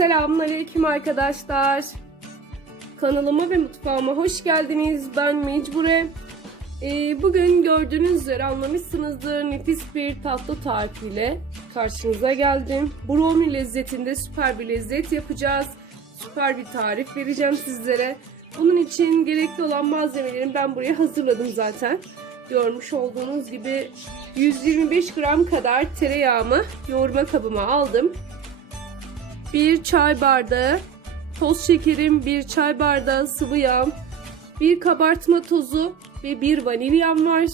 Selamünaleyküm arkadaşlar. Kanalıma ve mutfağıma hoş geldiniz. Ben Mecbure. Ee, bugün gördüğünüz üzere anlamışsınızdır nefis bir tatlı tarifiyle karşınıza geldim. Brownie lezzetinde süper bir lezzet yapacağız. Süper bir tarif vereceğim sizlere. Bunun için gerekli olan malzemelerimi ben buraya hazırladım zaten. Görmüş olduğunuz gibi 125 gram kadar tereyağımı yoğurma kabıma aldım. 1 çay bardağı toz şekerim, 1 çay bardağı sıvı yağım, 1 kabartma tozu ve 1 vanilyam var.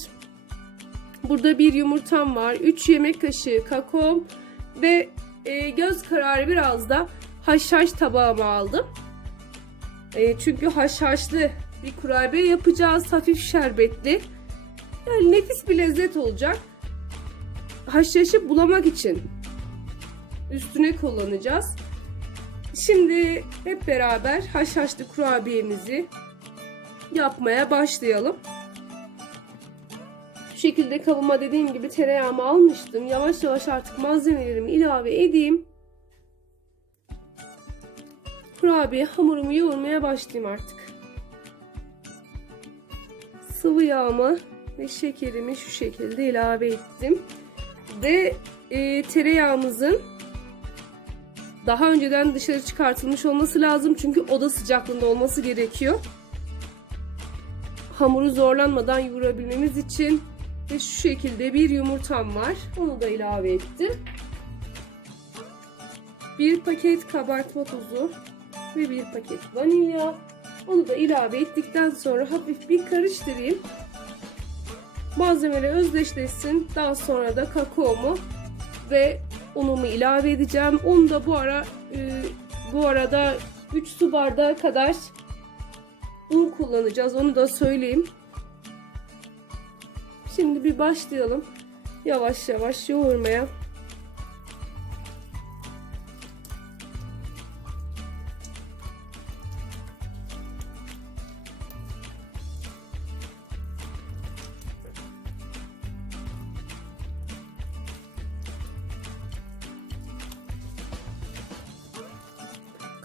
Burada bir yumurtam var, 3 yemek kaşığı kakao ve e, göz kararı biraz da haşhaş tabağıma aldım. E, çünkü haşhaşlı bir kurabiye yapacağız, hafif şerbetli. Yani nefis bir lezzet olacak. Haşhaşı bulamak için üstüne kullanacağız. Şimdi hep beraber haşhaşlı kurabiyemizi yapmaya başlayalım. Şu şekilde kabıma dediğim gibi tereyağımı almıştım. Yavaş yavaş artık malzemelerimi ilave edeyim. Kurabiye hamurumu yoğurmaya başlayayım artık. Sıvı yağımı ve şekerimi şu şekilde ilave ettim. Ve e, tereyağımızın daha önceden dışarı çıkartılmış olması lazım. Çünkü oda sıcaklığında olması gerekiyor. Hamuru zorlanmadan yoğurabilmemiz için. Ve şu şekilde bir yumurtam var. Onu da ilave ettim. Bir paket kabartma tozu ve bir paket vanilya. Onu da ilave ettikten sonra hafif bir karıştırayım. Malzemeler özdeşleşsin. Daha sonra da kakaomu ve unumu ilave edeceğim. Onu da bu ara e, bu arada 3 su bardağı kadar un kullanacağız. Onu da söyleyeyim. Şimdi bir başlayalım. Yavaş yavaş yoğurmaya.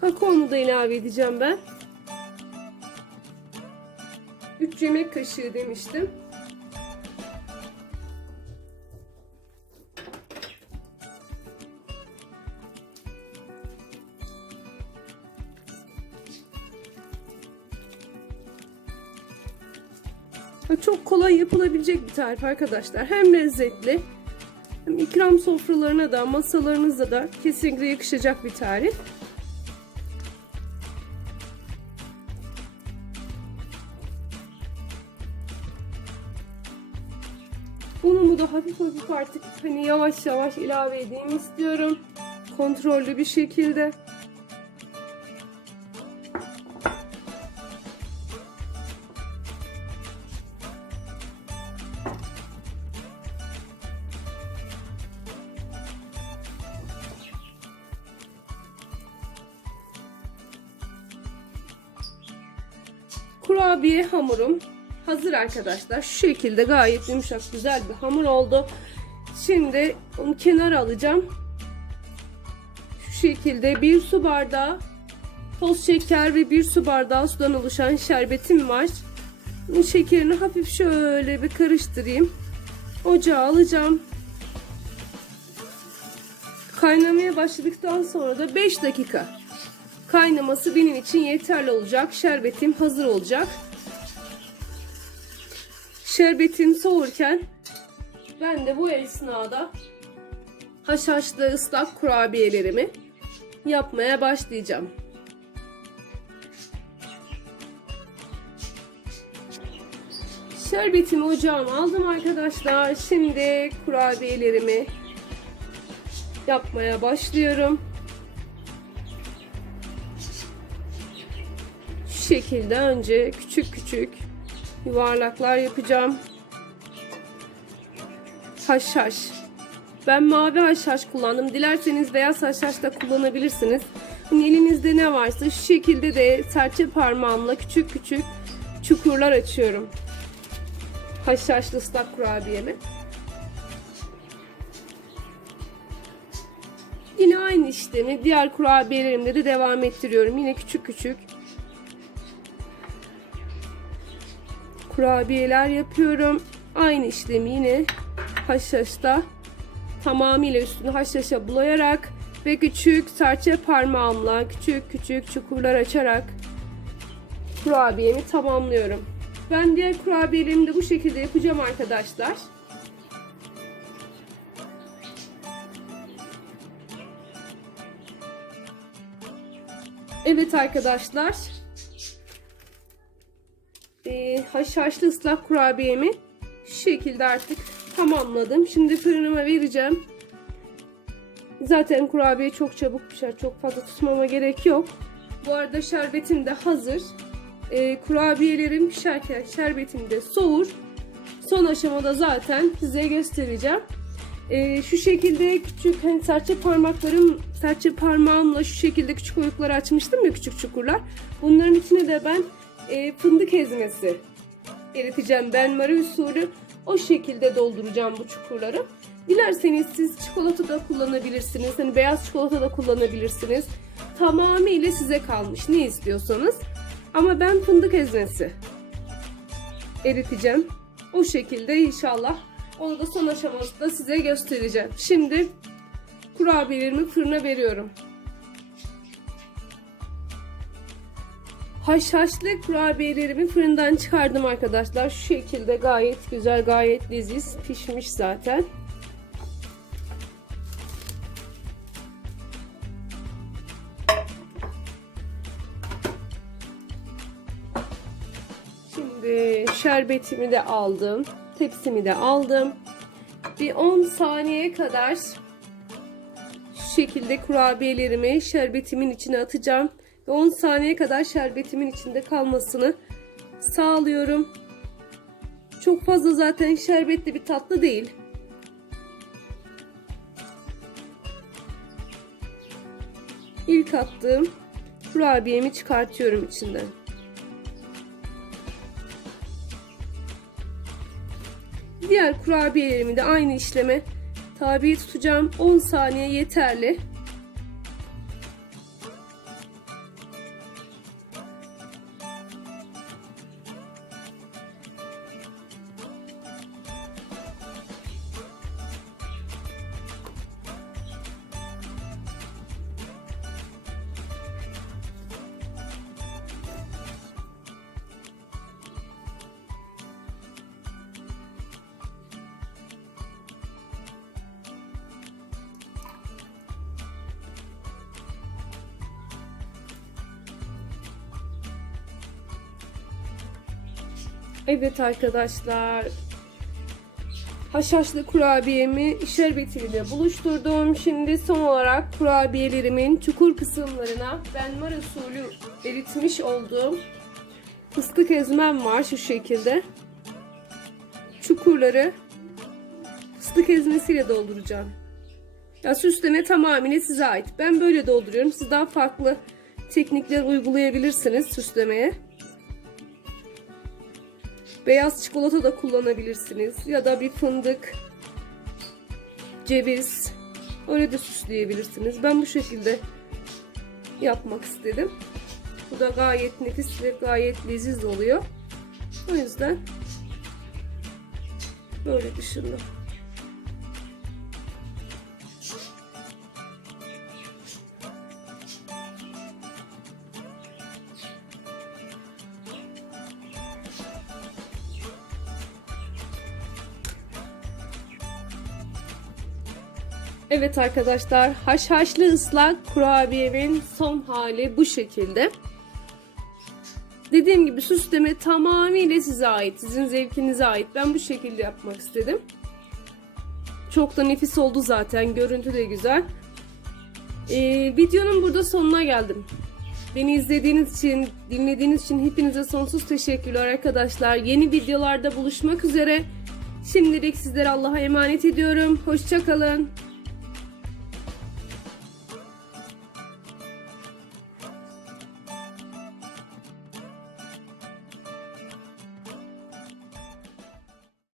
Kakaomu da ilave edeceğim ben. 3 yemek kaşığı demiştim. Çok kolay yapılabilecek bir tarif arkadaşlar. Hem lezzetli hem ikram sofralarına da masalarınızda da kesinlikle yakışacak bir tarif. Unumu da hafif hafif artık hani yavaş yavaş ilave edeyim istiyorum. Kontrollü bir şekilde. Kurabiye hamurum hazır arkadaşlar. Şu şekilde gayet yumuşak güzel bir hamur oldu. Şimdi onu kenara alacağım. Şu şekilde bir su bardağı toz şeker ve bir su bardağı sudan oluşan şerbetim var. Bu şekerini hafif şöyle bir karıştırayım. Ocağa alacağım. Kaynamaya başladıktan sonra da 5 dakika kaynaması benim için yeterli olacak. Şerbetim hazır olacak. Şerbetim soğurken ben de bu esnada haşhaşlı ıslak kurabiyelerimi yapmaya başlayacağım. Şerbetimi ocağıma aldım arkadaşlar. Şimdi kurabiyelerimi yapmaya başlıyorum. Şu şekilde önce küçük küçük yuvarlaklar yapacağım. Haşhaş. Ben mavi haşhaş kullandım. Dilerseniz beyaz haşhaş da kullanabilirsiniz. Hani elinizde ne varsa şu şekilde de serçe parmağımla küçük küçük çukurlar açıyorum. Haşhaşlı ıslak kurabiyemi. Yine aynı işlemi diğer kurabiyelerimde de devam ettiriyorum. Yine küçük küçük kurabiyeler yapıyorum. Aynı işlemi yine haşhaşta tamamıyla üstünü haşhaşa bulayarak ve küçük serçe parmağımla küçük küçük çukurlar açarak kurabiyemi tamamlıyorum. Ben diğer kurabiyelerimi de bu şekilde yapacağım arkadaşlar. Evet arkadaşlar. Haşhaşlı ıslak kurabiyemi şu şekilde artık tamamladım. Şimdi fırınıma vereceğim. Zaten kurabiye çok çabuk pişer. Çok fazla tutmama gerek yok. Bu arada şerbetim de hazır. Ee, kurabiyelerim pişerken şerbetim de soğur. Son aşamada zaten size göstereceğim. Ee, şu şekilde küçük hani serçe parmaklarım serçe parmağımla şu şekilde küçük oyuklar açmıştım ya küçük çukurlar. Bunların içine de ben e, fındık ezmesi eriteceğim. Benmari usulü o şekilde dolduracağım bu çukurları. Dilerseniz siz çikolata da kullanabilirsiniz. Hani beyaz çikolata da kullanabilirsiniz. Tamamıyla size kalmış. Ne istiyorsanız. Ama ben fındık ezmesi eriteceğim. O şekilde inşallah. Onu da son aşamasında size göstereceğim. Şimdi kurabiyelerimi fırına veriyorum. Haşhaşlı kurabiyelerimi fırından çıkardım arkadaşlar. Şu şekilde gayet güzel, gayet leziz pişmiş zaten. Şimdi şerbetimi de aldım. Tepsimi de aldım. Bir 10 saniye kadar şu şekilde kurabiyelerimi şerbetimin içine atacağım. Ve 10 saniye kadar şerbetimin içinde kalmasını sağlıyorum. Çok fazla zaten şerbetli bir tatlı değil. İlk attığım kurabiyemi çıkartıyorum içinden. Diğer kurabiyelerimi de aynı işleme tabi tutacağım. 10 saniye yeterli. Evet arkadaşlar. Haşhaşlı kurabiyemi şerbetiyle buluşturdum. Şimdi son olarak kurabiyelerimin çukur kısımlarına benmar usulü eritmiş olduğum fıstık ezmem var şu şekilde. Çukurları fıstık ezmesiyle dolduracağım. Ya süsleme tamamen size ait. Ben böyle dolduruyorum. Siz daha farklı teknikler uygulayabilirsiniz süslemeye. Beyaz çikolata da kullanabilirsiniz. Ya da bir fındık, ceviz. Öyle de süsleyebilirsiniz. Ben bu şekilde yapmak istedim. Bu da gayet nefis ve gayet leziz oluyor. O yüzden böyle düşündüm. Evet arkadaşlar haşhaşlı ıslak kurabiyemin son hali bu şekilde. Dediğim gibi süsleme tamamıyla size ait. Sizin zevkinize ait. Ben bu şekilde yapmak istedim. Çok da nefis oldu zaten. Görüntü de güzel. Ee, videonun burada sonuna geldim. Beni izlediğiniz için, dinlediğiniz için hepinize sonsuz teşekkürler arkadaşlar. Yeni videolarda buluşmak üzere. Şimdilik sizlere Allah'a emanet ediyorum. Hoşçakalın.